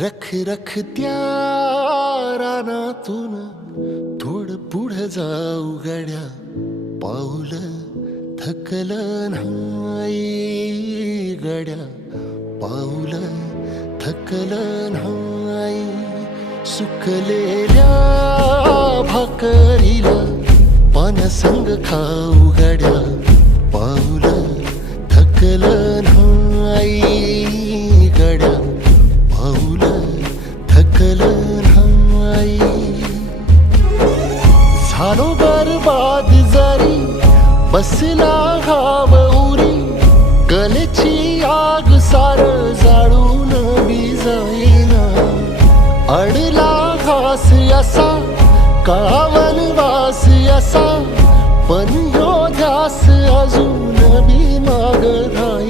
रख रखत्या रानातून थोडं पुढं जाऊ गड्या, पाऊल थकलं नाही गड्या, पाऊल थकलं नाही. सुकलेल्या भाकरीला पानसंग खाऊ गड्या, पाऊल थकलं नाही गड्या, पाऊल थकलं नाही. झालो बरबाद जरी बसला घाव उरी, कलेची आग सार जाळून विजाईना. अडला घास असा काळावन वास असा, पण ह्यो ध्यास अजून बी माग राही.